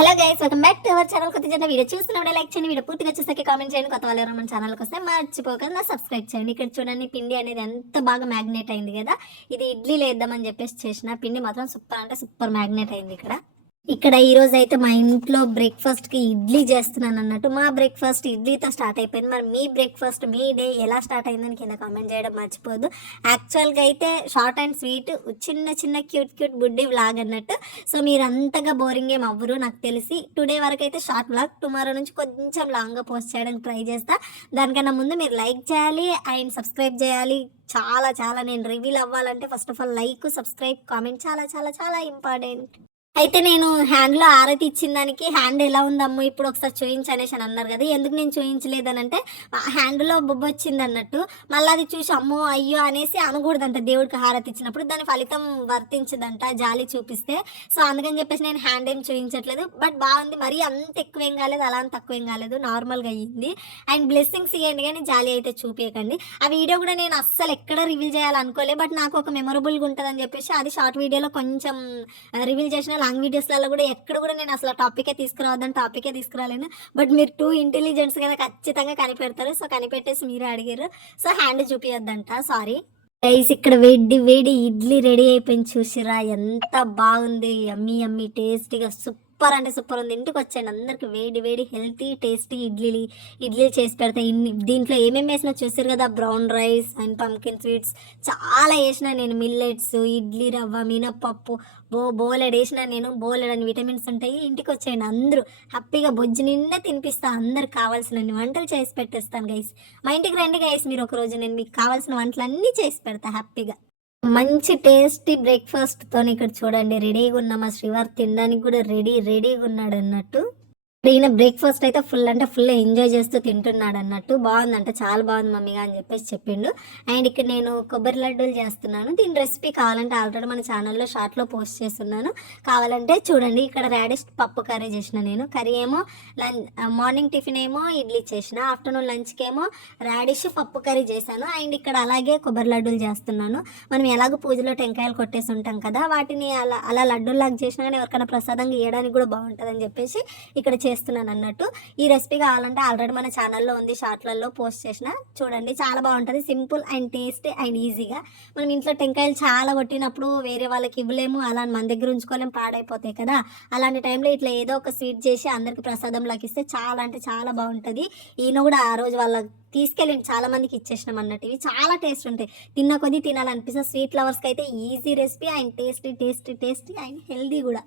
Hello guys welcome back to our channel కొత్త చిన్న video చూస్తున్నప్పుడు లైక్ చేయండి. వీడియో పూర్తిగా చూసాక కామెంట్ చేయండి. కొత్త వాళ్ళు ఎవరైనా మన ఛానల్కి వస్తే మర్చిపోకుండా సబ్స్క్రైబ్ చేయండి. ఇక్కడ చూడండి పిండి అనేది ఎంత బాగా మ్యాగ్నేట్ అయింది కదా. ఇది ఇడ్లీ లేద్దామని చెప్పేసి చేసిన పిండి మాత్రం సూపర్ అంటే సూపర్ మ్యాగ్నేట్ అయింది ఇక్కడ. ఇక్కడ ఈ రోజు అయితే మా ఇంట్లో బ్రేక్ఫాస్ట్కి ఇడ్లీ చేస్తున్నాను అన్నట్టు. మా బ్రేక్ఫాస్ట్ ఇడ్లీతో స్టార్ట్ అయిపోయింది. మరి మీ బ్రేక్ఫాస్ట్ మీ డే ఎలా స్టార్ట్ అయిందని కింద కామెంట్ చేయడం మర్చిపోదు యాక్చువల్గా అయితే షార్ట్ అండ్ స్వీట్ చిన్న చిన్న క్యూట్ క్యూట్ బుడ్డి వ్లాగ్ అన్నట్టు. సో మీరు అంతగా బోరింగ్ ఏం అవ్వరు నాకు తెలిసి. టుడే వరకు అయితే షార్ట్ వ్లాగ్ టుమారో నుంచి కొంచెం లాంగ్గా పోస్ట్ చేయడానికి ట్రై చేస్తా. దానికన్నా ముందు మీరు లైక్ చేయాలి అండ్ సబ్స్క్రైబ్ చేయాలి. చాలా చాలా నేను రివీల్ అవ్వాలంటే first of all like subscribe comment చాలా చాలా చాలా ఇంపార్టెంట్ అయితే నేను హ్యాండ్లో ఆరతి ఇచ్చిన దానికి హ్యాండ్ ఎలా ఉందమ్మో ఇప్పుడు ఒకసారి చూయించు అనేసి అని అన్నారు కదా. ఎందుకు నేను చూయించలేదని అంటే హ్యాండ్లో బొబ్బ వచ్చింది అన్నట్టు. మళ్ళీ అది చూసి అమ్మో అయ్యో అనేసి అనకూడదంట దేవుడికి హారతి ఇచ్చినప్పుడు. దాని ఫలితం వర్తించదంట జాలి చూపిస్తే. సో అందుకని చెప్పేసి నేను హ్యాండ్ ఏం చూపించట్లేదు బట్ బాగుంది. మరీ అంత ఎక్కువ ఏం కాలేదు అలా అంత తక్కువ ఏం కాలేదు నార్మల్గా అయ్యింది. అండ్ బ్లెస్సింగ్స్ ఇవ్వండి కానీ జాలి అయితే చూపించకండి ఆ వీడియో కూడా నేను అస్సలు ఎక్కడ రివీల్ చేయాలనుకోలే. బట్ నాకు ఒక మెమొరబుల్గా ఉంటుందని చెప్పేసి అది షార్ట్ వీడియోలో కొంచెం రివీల్ చేసిన లాంగ్ వీడియోస్లలో కూడా ఎక్కడ కూడా నేను అసలు టాపికే తీసుకురావద్దని టాపికే తీసుకురాలేను. బట్ మీరు టూ ఇంటెలిజెన్స్ కదా ఖచ్చితంగా కనిపెడతారు. సో కనిపెట్టేసి మీరే అడిగారు. సో హ్యాండ్ చూపించొద్దంట సారీ గైస్ ఇక్కడ వేడి వేడి ఇడ్లీ రెడీ అయిపోయింది చూసిరా. ఎంత బాగుంది. అమ్మి అమ్మి టేస్టీగా సూపర్ సూపర్ అంటే సూపర్ ఉంది. ఇంటికి వచ్చాను అందరికి వేడి వేడి హెల్తీ టేస్టీ ఇడ్లీ ఇడ్లీ చేసి పెడతా. ఇన్ని దీంట్లో ఏమేమి వేసినా చూసారు కదా? Brown rice and pumpkin sweets. చాలా వేసిన నేను మిల్లెట్స్ ఇడ్లీ రవ్వ మినపప్పు బో బోలెడ్ వేసిన నేను బోలెడ్ అని విటమిన్స్ ఉంటాయి. ఇంటికి వచ్చేయండి. అందరూ హ్యాపీగా బొజ్జు నిండా తినిపిస్తా. అందరికి కావాల్సిన వంటలు చేసి పెట్టేస్తాను గైస్ మా ఇంటికి రండి గైస్ మీరు ఒక రోజు నేను మీకు కావాల్సిన వంటలు అన్నీ చేసి పెడతా హ్యాపీగా. మంచి టేస్టీ బ్రేక్ఫాస్ట్తో ఇక్కడ చూడండి రెడీగా ఉన్న మా శ్రీవార్ తినడానికి కూడా రెడీ రెడీగా ఉన్నాడు అన్నట్టు ఈయన బ్రేక్ఫాస్ట్ అయితే ఫుల్ అంటే ఫుల్ ఎంజాయ్ చేస్తూ తింటున్నాడు అన్నట్టు. బాగుందంట చాలా బాగుంది మమ్మీగా అని చెప్పేసి చెప్పిండు. అండ్ ఇక్కడ నేను కొబ్బరి లడ్డూలు చేస్తున్నాను. దీని రెసిపీ కావాలంటే ఆల్రెడీ మన ఛానల్లో షార్ట్లో పోస్ట్ చేస్తున్నాను. కావాలంటే చూడండి ఇక్కడ రాడిష్ పప్పు కర్రీ చేసిన నేను. కర్రీ ఏమో లంచ్ మార్నింగ్ టిఫిన్ ఏమో ఇడ్లీ చేసిన. ఆఫ్టర్నూన్ లంచ్కి ఏమో రాడిష్ పప్పు కర్రీ చేశాను. అండ్ ఇక్కడ అలాగే కొబ్బరి లడ్డూలు చేస్తున్నాను. మనం ఎలాగో పూజలో టెంకాయలు కొట్టేసి ఉంటాం కదా వాటిని అలా అలా లడ్డూలాగా చేసినా కానీ ఎవరికైనా ప్రసాదంగా ఇవ్వడానికి కూడా బాగుంటుందని చెప్పేసి ఇక్కడ చేస్తున్నాను అన్నట్టు ఈ రెసిపీ కావాలంటే ఆల్రెడీ మన ఛానల్లో ఉంది షార్ట్లలో పోస్ట్ చేసిన. చూడండి చాలా బాగుంటుంది. సింపుల్ అండ్ టేస్ట్ అండ్ ఈజీగా. మనం ఇంట్లో టెంకాయలు చాలా కొట్టినప్పుడు వేరే వాళ్ళకి ఇవ్వలేము. అలా మన దగ్గర ఉంచుకోలేము పాడైపోతాయి కదా. అలాంటి టైంలో ఇట్లా ఏదో ఒక స్వీట్ చేసి అందరికి ప్రసాదంలోకి ఇస్తే చాలా అంటే చాలా బాగుంటుంది. ఈయన కూడా ఆ రోజు వాళ్ళ తీసుకెళ్ళి చాలా మందికి ఇచ్చేసినాం అన్నట్టు. ఇవి చాలా టేస్ట్ ఉంటాయి. తిన్న కొద్దీ తినాలనిపిస్తుంది. స్వీట్ లవర్స్కి అయితే easy recipe and tasty tasty tasty and healthy కూడా.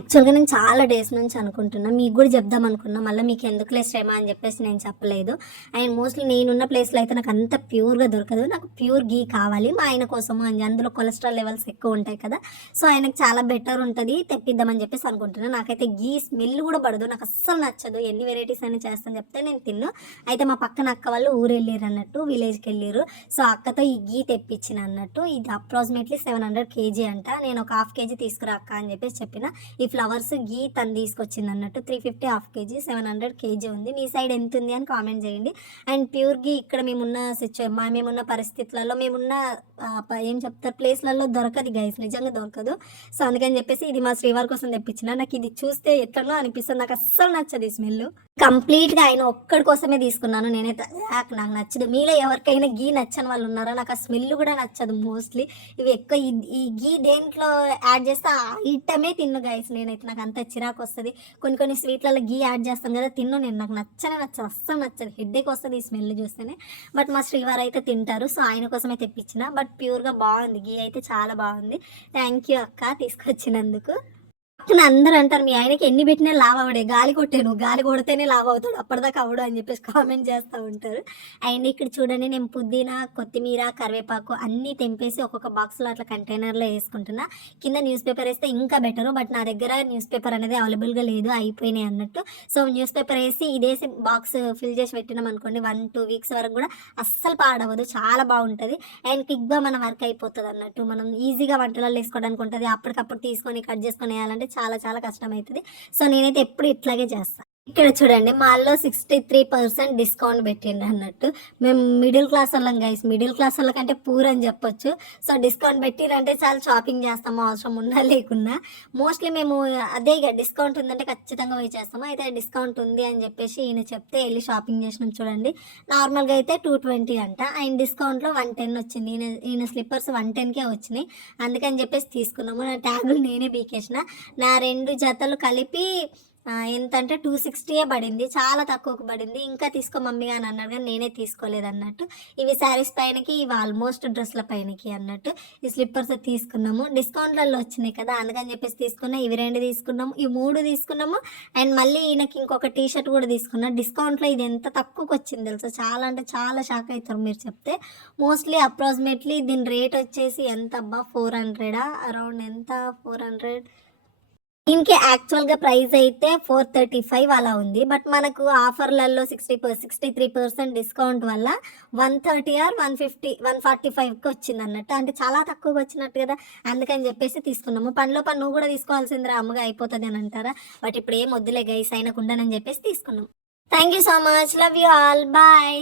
యాక్చువల్గా నేను చాలా డేస్ నుంచి అనుకుంటున్నా. మీకు కూడా చెప్దాం అనుకున్నా. మళ్ళీ మీకు ఎందుకులే శ్రమ అని చెప్పేసి నేను చెప్పలేదు. అండ్ మోస్ట్లీ నేనున్న ప్లేస్లో అయితే నాకు అంత ప్యూర్గా దొరకదు. నాకు ప్యూర్ గీ కావాలి. మా ఆయన కోసము అని అందులో కొలెస్ట్రాల్ లెవెల్స్ ఎక్కువ ఉంటాయి కదా. సో ఆయనకు చాలా బెటర్ ఉంటుంది. తెప్పిద్దామని చెప్పేసి అనుకుంటున్నాను నాకైతే గీ స్మెల్ కూడా పడదు. నాకు అస్సలు నచ్చదు. ఎన్ని వెరైటీస్ అయినా చేస్తాను చెప్తే నేను తిన్ను. అయితే మా పక్కన అక్క వాళ్ళు ఊరు వెళ్ళారు అన్నట్టు విలేజ్కి వెళ్ళారు సో అక్కతో ఈ గీ తెప్పించిన అన్నట్టు. ఇది అప్రాక్సిమేట్లీ సెవెన్ హండ్రెడ్ కేజీ అంట. నేను ఒక హాఫ్ కేజీ తీసుకురా అక్క అని చెప్పేసి చెప్పిన. ఈ ఫ్లవర్స్ గీ తను తీసుకొచ్చింది అన్నట్టు three fifty half kg seven hundred kg ఉంది. మీ సైడ్ ఎంత ఉంది అని కామెంట్ చేయండి. అండ్ ప్యూర్ గీ ఇక్కడ మేమున్న సిచ్యువే మేమున్న పరిస్థితులలో మేమున్న ఏం చెప్తారు ప్లేస్లలో దొరకదు గైస్ నిజంగా దొరకదు. సో అందుకని చెప్పేసి ఇది మా శ్రీవారి కోసం తెప్పించిన. నాకు ఇది చూస్తే ఎట్లనో అనిపిస్తుంది. నాకు అస్సలు నచ్చదు ఈ స్మెల్ కంప్లీట్గా ఆయన ఒక్కడి కోసమే తీసుకున్నాను. నేనైతే "యాక్, నాకు నచ్చదు. మీలో ఎవరికైనా గీ నచ్చని వాళ్ళు ఉన్నారా? నాకు ఆ స్మెల్ కూడా నచ్చదు మోస్ట్లీ ఇవి ఎక్కువ ఈ- ఈ గీ దేంట్లో యాడ్ చేస్తే ఆ ఐటమే తిన్ను గైస్ నేనైతే నాకు అంత చిరాకు వస్తుంది. కొన్ని కొన్ని స్వీట్లలో గీ యాడ్ చేస్తాం కదా తిన్ను నేను. నాకు నచ్చనే నచ్చదు అస్సలు నచ్చదు. హెడ్ఏక్ వస్తుంది ఈ స్మెల్ చూస్తేనే. బట్ మా శ్రీవారు అయితే తింటారు సో ఆయన కోసమే తెప్పించిన. బట్ ప్యూర్గా బాగుంది గీ అయితే చాలా బాగుంది. థ్యాంక్ యూ అక్క తీసుకొచ్చినందుకు. పక్కన అందరూ అంటారు మీ ఆయనకి ఎన్ని పెట్టినా లావ్ అవడే గాలి కొట్టాను గాలి కొడితేనే లావ్ అవుతాడు అప్పటిదాకా అవడు అని చెప్పేసి కామెంట్ చేస్తూ ఉంటారు. అండ్ ఇక్కడ చూడండి నేను పుదీనా కొత్తిమీర కరివేపాకు అన్నీ తెంపేసి ఒక్కొక్క బాక్స్లో అట్లా కంటైనర్లో వేసుకుంటున్నా. కింద న్యూస్ పేపర్ వేస్తే ఇంకా బెటర్ బట్ నా దగ్గర న్యూస్ పేపర్ అనేది అవైలబుల్గా లేదు అయిపోయినాయి అన్నట్టు. సో న్యూస్ పేపర్ వేసి ఇదేసి బాక్స్ ఫిల్ చేసి పెట్టినాం అనుకోండి వన్ టూ వీక్స్ వరకు కూడా అస్సలు పాడవదు చాలా బాగుంటుంది. అండ్ క్విక్గా మన వర్క్ అయిపోతుంది అన్నట్టు మనం ఈజీగా వంటలలో వేసుకోవడానికి ఉంటుంది అప్పటికప్పుడు తీసుకొని కట్ చేసుకొని వేయాలంటే చాలా చాలా కష్టం అవుతుంది సో నేనైతే ఎప్పుడు ఇట్లాగే చేస్తాను ఇక్కడ చూడండి మాల్లో సిక్స్టీ త్రీ పర్సెంట్ డిస్కౌంట్ పెట్టిండు అన్నట్టు. మేము మిడిల్ క్లాస్ వాళ్ళం గైస్ మిడిల్ క్లాస్ వాళ్ళకంటే పూర్ అని చెప్పొచ్చు. సో డిస్కౌంట్ పెట్టిరంటే చాలా షాపింగ్ చేస్తాము అవసరం ఉన్నా లేకున్నా. మోస్ట్లీ మేము అదే ఇక డిస్కౌంట్ ఉందంటే ఖచ్చితంగా పోయి చేస్తాము. అయితే డిస్కౌంట్ ఉంది అని చెప్పేసి ఈయన చెప్తే వెళ్ళి షాపింగ్ చేసినాం చూడండి. నార్మల్గా అయితే టూ ట్వంటీ అంట. ఆయన డిస్కౌంట్లో వన్ టెన్ వచ్చింది. ఈయన ఈయన స్లిప్పర్స్ వన్ టెన్కే వచ్చినాయి. అందుకని చెప్పేసి తీసుకున్నాము. నా ట్యాగులు నేనే బీకేసిన. నా రెండు జతలు కలిపి ఎంత అంటే టూ సిక్స్టీయే పడింది. చాలా తక్కువకు పడింది. ఇంకా తీసుకో మమ్మీ అని అన్నాడు కానీ నేనే తీసుకోలేదు అన్నట్టు. ఇవి శారీస్ పైనకి ఇవి ఆల్మోస్ట్ డ్రెస్ల పైనకి అన్నట్టు. ఈ స్లిప్పర్స్ తీసుకున్నాము. డిస్కౌంట్లలో వచ్చినాయి కదా అందుకని చెప్పేసి తీసుకున్నా. ఇవి రెండు తీసుకున్నాము ఈ మూడు తీసుకున్నాము. అండ్ మళ్ళీ ఈయనకి ఇంకొక టీ షర్ట్ కూడా తీసుకున్నా. డిస్కౌంట్లో ఇది ఎంత తక్కువకి వచ్చింది తెలుసా? చాలా అంటే చాలా షాక్ అవుతారు మీరు చెప్తే. మోస్ట్లీ అప్రాక్సిమేట్లీ దీని రేట్ వచ్చేసి ఎంత అబ్బా? ఫోర్ హండ్రెడా అరౌండ్ ఎంత? ఫోర్ హండ్రెడ్ దీనికి యాక్చువల్గా ప్రైస్ అయితే ఫోర్ థర్టీ ఫైవ్ అలా ఉంది. బట్ మనకు ఆఫర్లలో sixty per sixty three percent discount వల్ల one thirty or one fifty one forty ఫైవ్కి వచ్చింది అన్నట్టు. అంటే చాలా తక్కువగా వచ్చినట్టు కదా. అందుకని చెప్పేసి తీసుకున్నాము. పనిలో పని నువ్వు కూడా తీసుకోవాల్సిందిరా అమ్మగా అయిపోతుంది అని అంటారా? బట్ ఇప్పుడు ఏం వద్దులే గైస్ అయినకుండానని చెప్పేసి తీసుకున్నాం. Thank you so much love you all bye